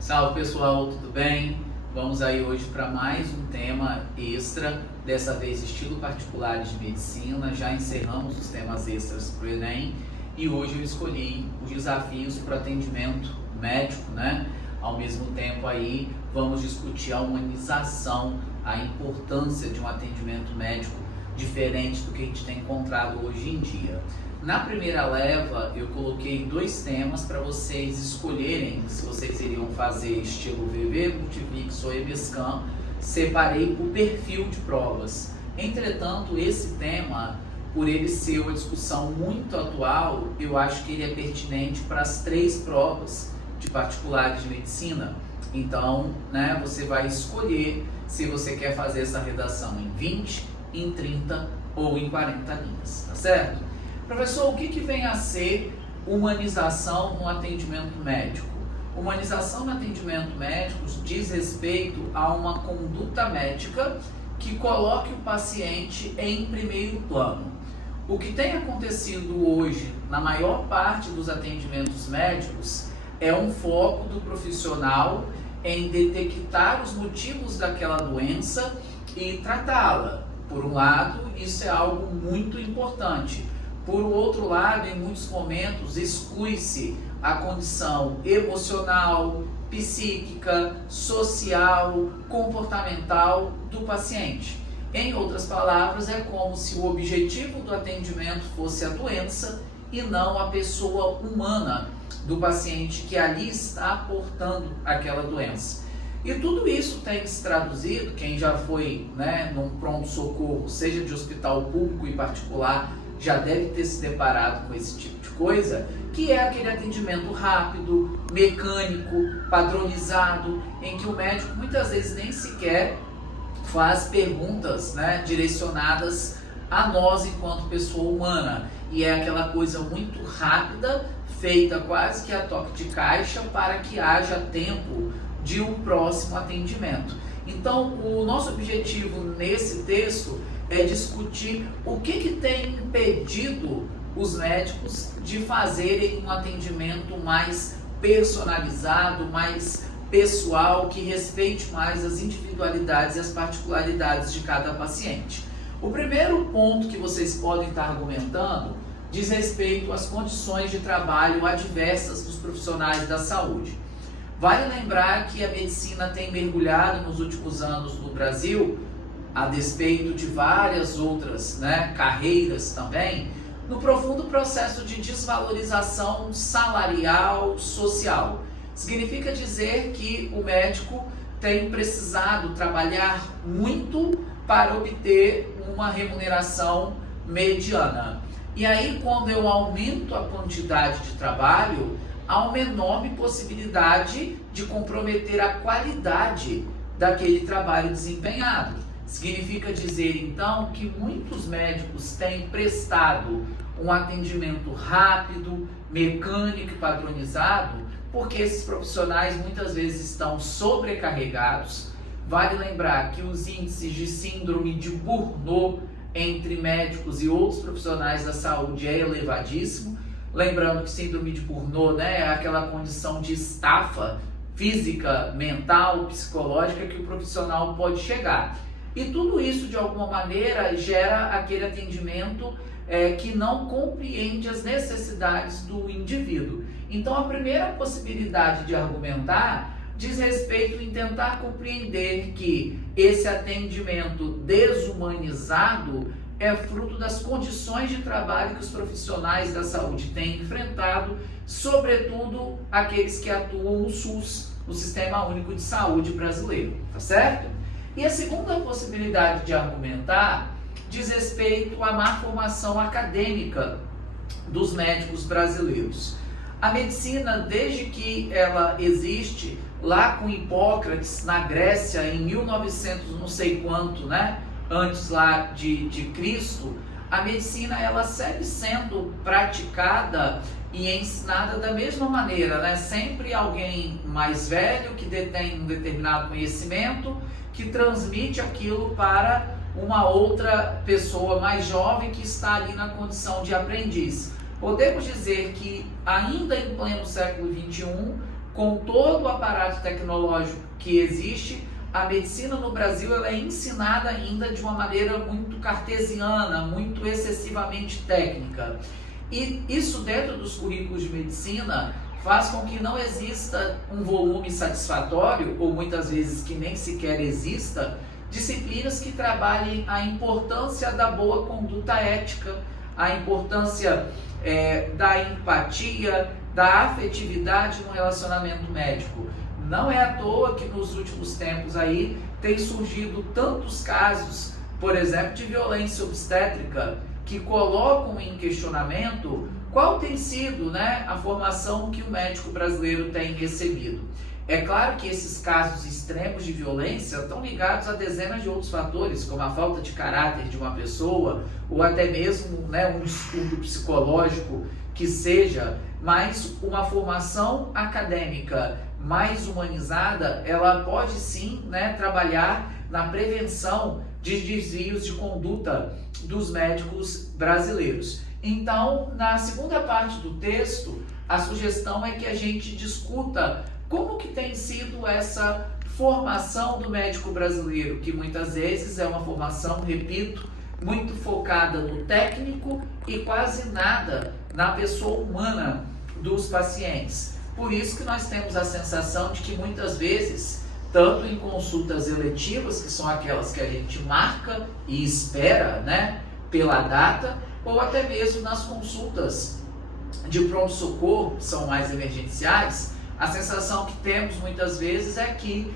Salve pessoal, tudo bem? Vamos aí hoje para mais um tema extra, dessa vez estilo particulares de medicina. Já encerramos os temas extras para o Enem e hoje eu escolhi os desafios para o atendimento médico, né? Ao mesmo tempo aí vamos discutir a humanização, a importância de um atendimento médico diferente do que a gente tem encontrado hoje em dia. Na primeira leva, eu coloquei dois temas para vocês escolherem se vocês iriam fazer estilo VV, Multivix ou EBSCAM. Separei por perfil de provas. Entretanto, esse tema, por ele ser uma discussão muito atual, eu acho que ele é pertinente para as três provas de particulares de medicina. Então, você vai escolher se você quer fazer essa redação em 20, em 30 ou em 40 linhas, tá certo? Professor, o que vem a ser humanização no atendimento médico? Humanização no atendimento médico diz respeito a uma conduta médica que coloque o paciente em primeiro plano. O que tem acontecido hoje na maior parte dos atendimentos médicos é um foco do profissional em detectar os motivos daquela doença e tratá-la. Por um lado, isso é algo muito importante. Por outro lado, em muitos momentos, exclui-se a condição emocional, psíquica, social, comportamental do paciente. Em outras palavras, é como se o objetivo do atendimento fosse a doença e não a pessoa humana do paciente que ali está portando aquela doença. E tudo isso tem se traduzido, quem já foi num pronto-socorro, seja de hospital público e particular, já deve ter se deparado com esse tipo de coisa, que é aquele atendimento rápido, mecânico, padronizado, em que o médico muitas vezes nem sequer faz perguntas direcionadas a nós enquanto pessoa humana. E é aquela coisa muito rápida, feita quase que a toque de caixa para que haja tempo de um próximo atendimento. Então, o nosso objetivo nesse texto é discutir o que tem impedido os médicos de fazerem um atendimento mais personalizado, mais pessoal, que respeite mais as individualidades e as particularidades de cada paciente. O primeiro ponto que vocês podem estar argumentando diz respeito às condições de trabalho adversas dos profissionais da saúde. Vale lembrar que a medicina tem mergulhado nos últimos anos no Brasil, a despeito de várias outras carreiras também, no profundo processo de desvalorização salarial, social. Significa dizer que o médico tem precisado trabalhar muito para obter uma remuneração mediana. E aí, quando eu aumento a quantidade de trabalho, há uma enorme possibilidade de comprometer a qualidade daquele trabalho desempenhado. Significa dizer, então, que muitos médicos têm prestado um atendimento rápido, mecânico e padronizado, porque esses profissionais muitas vezes estão sobrecarregados. Vale lembrar que os índices de síndrome de Burnout entre médicos e outros profissionais da saúde é elevadíssimo. Lembrando que síndrome de Burnout é aquela condição de estafa física, mental, psicológica que o profissional pode chegar. E tudo isso, de alguma maneira, gera aquele atendimento que não compreende as necessidades do indivíduo. Então, a primeira possibilidade de argumentar diz respeito em tentar compreender que esse atendimento desumanizado é fruto das condições de trabalho que os profissionais da saúde têm enfrentado, sobretudo aqueles que atuam no SUS, no Sistema Único de Saúde brasileiro, tá certo? E a segunda possibilidade de argumentar diz respeito à má formação acadêmica dos médicos brasileiros. A medicina, desde que ela existe, lá com Hipócrates, na Grécia, em 1900 não sei quanto, antes lá de Cristo, a medicina ela segue sendo praticada e ensinada da mesma maneira, Sempre alguém mais velho que detém um determinado conhecimento, que transmite aquilo para uma outra pessoa mais jovem que está ali na condição de aprendiz. Podemos dizer que ainda em pleno século XXI, com todo o aparato tecnológico que existe, a medicina no Brasil ela é ensinada ainda de uma maneira muito cartesiana, muito excessivamente técnica. E isso dentro dos currículos de medicina faz com que não exista um volume satisfatório, ou muitas vezes que nem sequer exista, disciplinas que trabalhem a importância da boa conduta ética, a importância da empatia, da afetividade no relacionamento médico. Não é à toa que nos últimos tempos aí tem surgido tantos casos, por exemplo, de violência obstétrica, que colocam em questionamento qual tem sido, a formação que o médico brasileiro tem recebido. É claro que esses casos extremos de violência estão ligados a dezenas de outros fatores, como a falta de caráter de uma pessoa, ou até mesmo um distúrbio psicológico que seja, mas uma formação acadêmica mais humanizada, ela pode sim trabalhar na prevenção de desvios de conduta dos médicos brasileiros. Então, na segunda parte do texto, a sugestão é que a gente discuta como que tem sido essa formação do médico brasileiro, que muitas vezes é uma formação, repito, muito focada no técnico e quase nada na pessoa humana dos pacientes. Por isso que nós temos a sensação de que muitas vezes, tanto em consultas eletivas, que são aquelas que a gente marca e espera, pela data, ou até mesmo nas consultas de pronto-socorro, que são mais emergenciais, a sensação que temos muitas vezes é que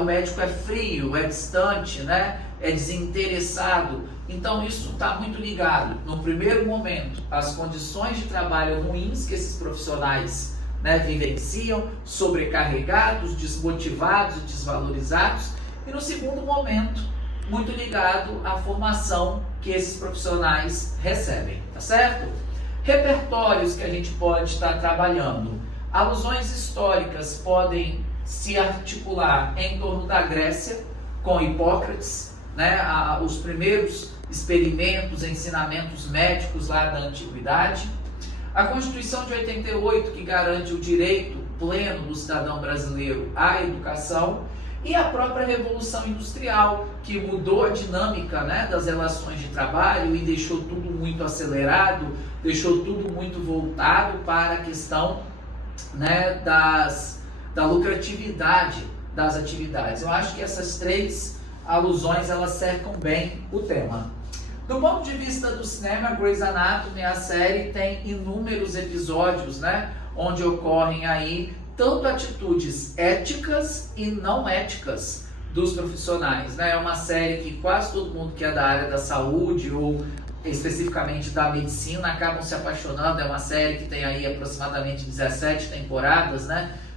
o médico é frio, é distante, é desinteressado. Então isso está muito ligado, no primeiro momento, às condições de trabalho ruins que esses profissionais vivenciam, sobrecarregados, desmotivados, desvalorizados, e no segundo momento, muito ligado à formação que esses profissionais recebem, tá certo? Repertórios que a gente pode estar trabalhando. Alusões históricas podem se articular em torno da Grécia, com Hipócrates, os primeiros experimentos, ensinamentos médicos lá da antiguidade. A Constituição de 88, que garante o direito pleno do cidadão brasileiro à educação, e a própria Revolução Industrial, que mudou a dinâmica das relações de trabalho e deixou tudo muito acelerado, deixou tudo muito voltado para a questão da lucratividade das atividades. Eu acho que essas três alusões elas cercam bem o tema. Do ponto de vista do cinema, Grey's Anatomy, a série tem inúmeros episódios, onde ocorrem aí tanto atitudes éticas e não éticas dos profissionais, É uma série que quase todo mundo que é da área da saúde ou especificamente da medicina acabam se apaixonando. É uma série que tem aí aproximadamente 17 temporadas,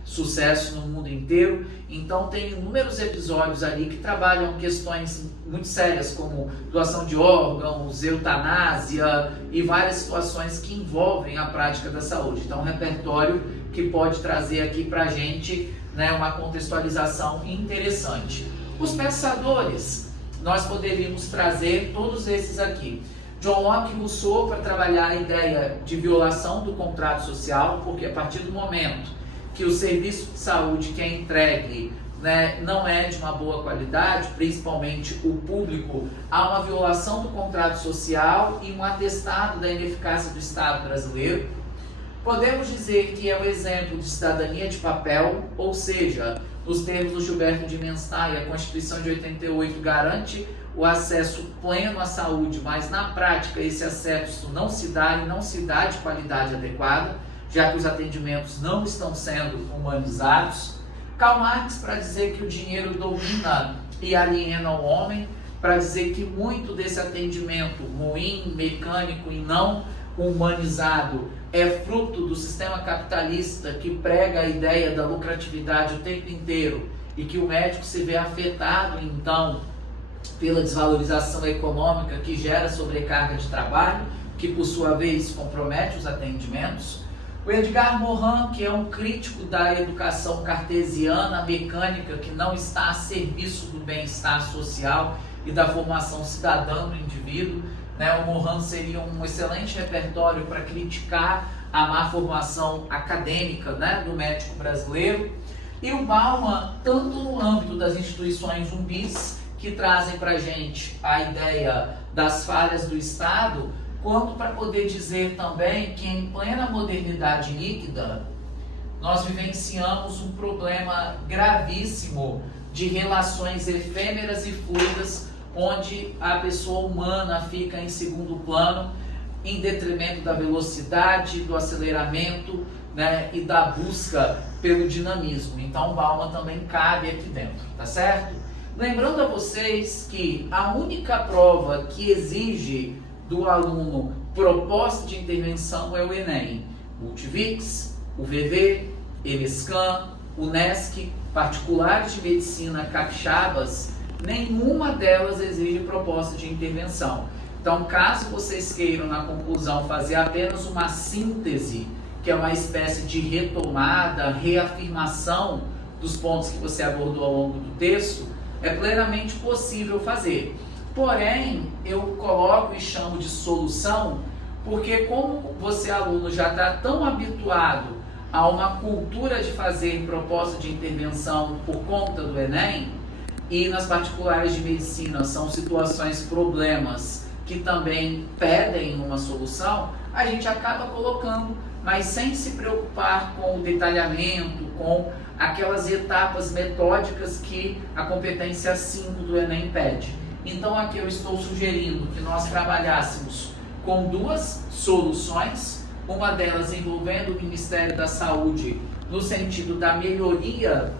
Sucesso no mundo inteiro. Então tem inúmeros episódios ali que trabalham questões muito sérias como doação de órgãos, eutanásia e várias situações que envolvem a prática da saúde. Então um repertório que pode trazer aqui pra gente uma contextualização interessante. Os pensadores, nós poderíamos trazer todos esses aqui. John Locke e Rousseau para trabalhar a ideia de violação do contrato social, porque a partir do momento que o serviço de saúde que é entregue não é de uma boa qualidade, principalmente o público, há uma violação do contrato social e um atestado da ineficácia do Estado brasileiro. Podemos dizer que é um exemplo de cidadania de papel, ou seja, nos termos do Gilberto de Menstein, a Constituição de 88 garante o acesso pleno à saúde, mas na prática esse acesso não se dá e não se dá de qualidade adequada, já que os atendimentos não estão sendo humanizados. Karl Marx para dizer que o dinheiro domina e aliena o homem, para dizer que muito desse atendimento ruim, mecânico e não humanizado é fruto do sistema capitalista que prega a ideia da lucratividade o tempo inteiro e que o médico se vê afetado então pela desvalorização econômica que gera sobrecarga de trabalho, que por sua vez compromete os atendimentos. O Edgar Morin, que é um crítico da educação cartesiana, mecânica, que não está a serviço do bem-estar social e da formação cidadã do indivíduo. O Morin seria um excelente repertório para criticar a má formação acadêmica, né, do médico brasileiro. E o Bauman, tanto no âmbito das instituições zumbis, que trazem para a gente a ideia das falhas do Estado, quanto para poder dizer também que em plena modernidade líquida, nós vivenciamos um problema gravíssimo de relações efêmeras e fluidas, onde a pessoa humana fica em segundo plano, em detrimento da velocidade, do aceleramento, né, e da busca pelo dinamismo. Então, o Bauman também cabe aqui dentro, tá certo? Lembrando a vocês que a única prova que exige do aluno proposta de intervenção é o Enem. Multivix, o VV, EMESCAN, UNESC, particulares de medicina capixabas, nenhuma delas exige proposta de intervenção. Então, caso vocês queiram, na conclusão, fazer apenas uma síntese, que é uma espécie de retomada, reafirmação dos pontos que você abordou ao longo do texto, é plenamente possível fazer. Porém, eu coloco e chamo de solução, porque como você, aluno, já está tão habituado a uma cultura de fazer proposta de intervenção por conta do Enem, e nas particulares de medicina são situações, problemas que também pedem uma solução, a gente acaba colocando, mas sem se preocupar com o detalhamento, com aquelas etapas metódicas que a competência 5 do Enem pede. Então aqui eu estou sugerindo que nós trabalhássemos com duas soluções, uma delas envolvendo o Ministério da Saúde no sentido da melhoria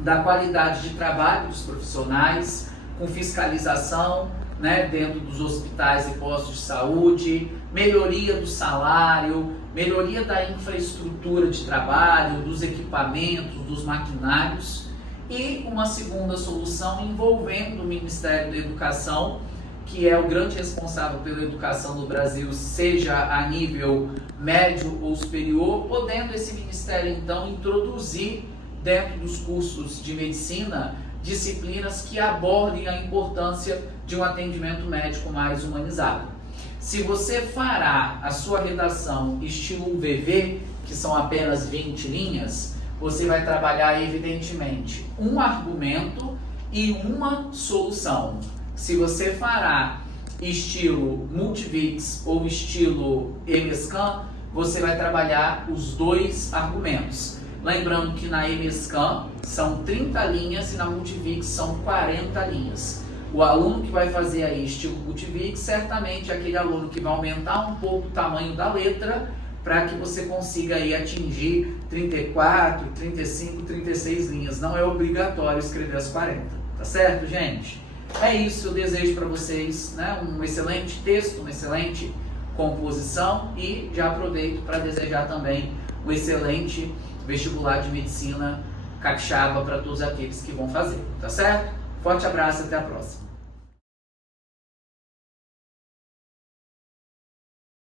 da qualidade de trabalho dos profissionais, com fiscalização, né, dentro dos hospitais e postos de saúde, melhoria do salário, melhoria da infraestrutura de trabalho, dos equipamentos, dos maquinários, e uma segunda solução envolvendo o Ministério da Educação, que é o grande responsável pela educação no Brasil, seja a nível médio ou superior, podendo esse ministério então introduzir dentro dos cursos de medicina disciplinas que abordem a importância de um atendimento médico mais humanizado. Se você fará a sua redação estilo VV, que são apenas 20 linhas, você vai trabalhar evidentemente um argumento e uma solução. Se você fará estilo Multivix ou estilo EMESCAN, você vai trabalhar os dois argumentos. Lembrando que na EMESCAN são 30 linhas e na Multivix são 40 linhas. O aluno que vai fazer aí estilo Multivix, certamente é aquele aluno que vai aumentar um pouco o tamanho da letra para que você consiga aí atingir 34, 35, 36 linhas. Não é obrigatório escrever as 40, tá certo, gente? É isso, eu desejo para vocês, né, um excelente texto, uma excelente composição, e já aproveito para desejar também um excelente vestibular de medicina capixaba para todos aqueles que vão fazer, tá certo? Forte abraço e até a próxima.